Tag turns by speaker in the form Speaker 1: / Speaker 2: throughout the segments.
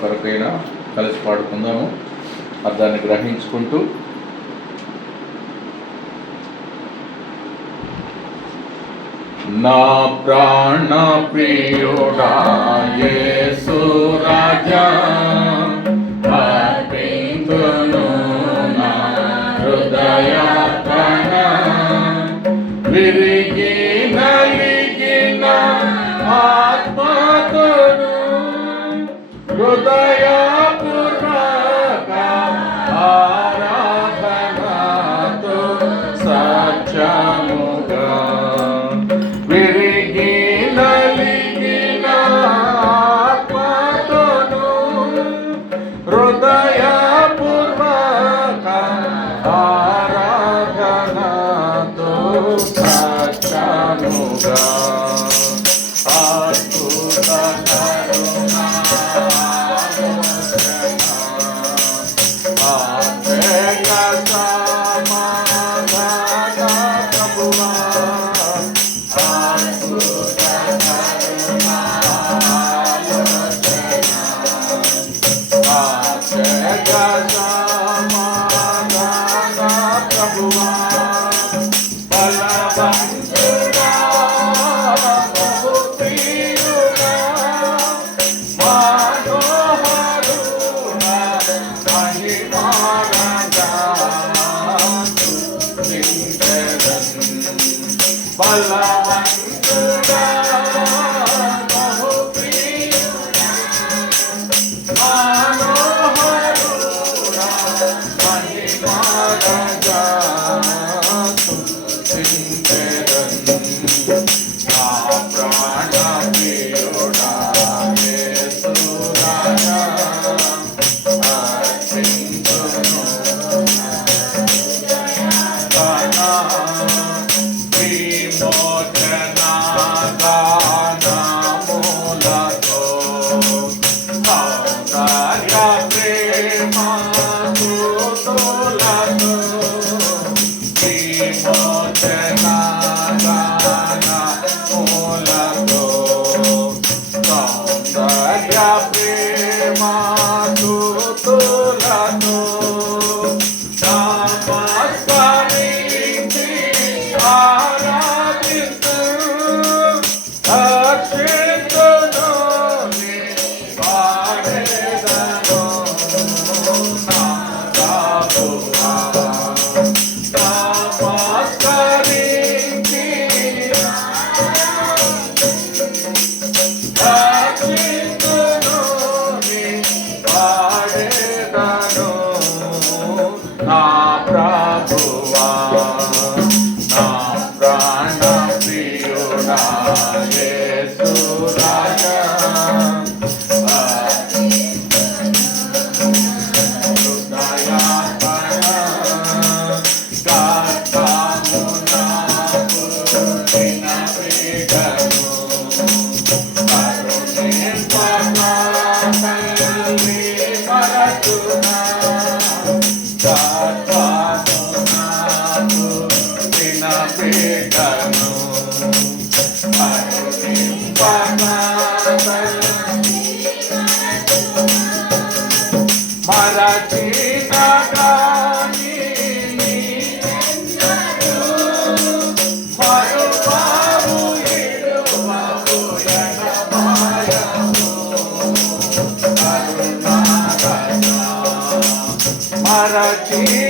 Speaker 1: కొరకైనా కలిసి పాడుకుందాము. అర్థాన్ని గ్రహించుకుంటూ. నా ప్రాణ ప్రియుడా ఏ రాజా. 아. bye Beleza. God. ஆராய்ச்சி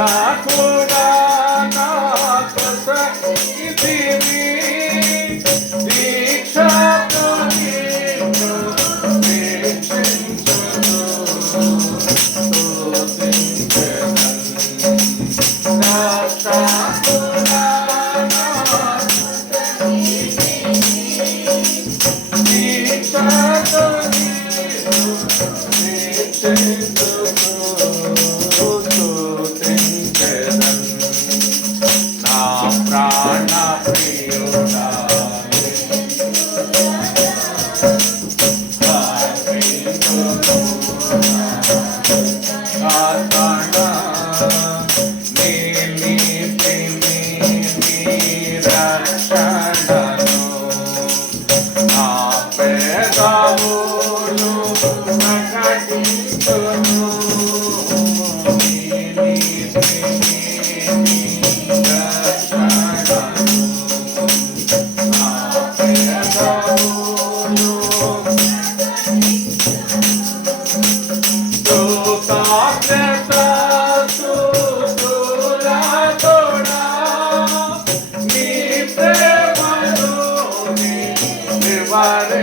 Speaker 1: আমার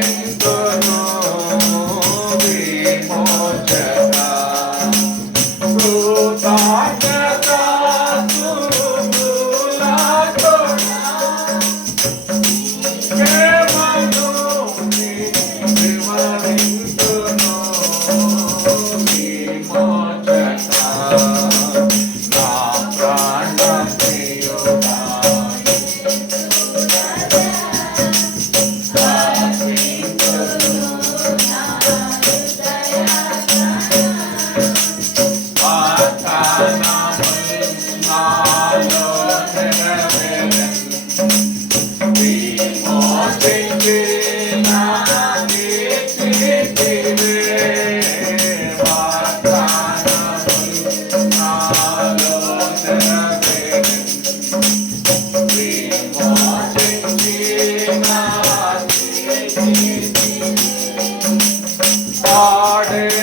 Speaker 1: Harder.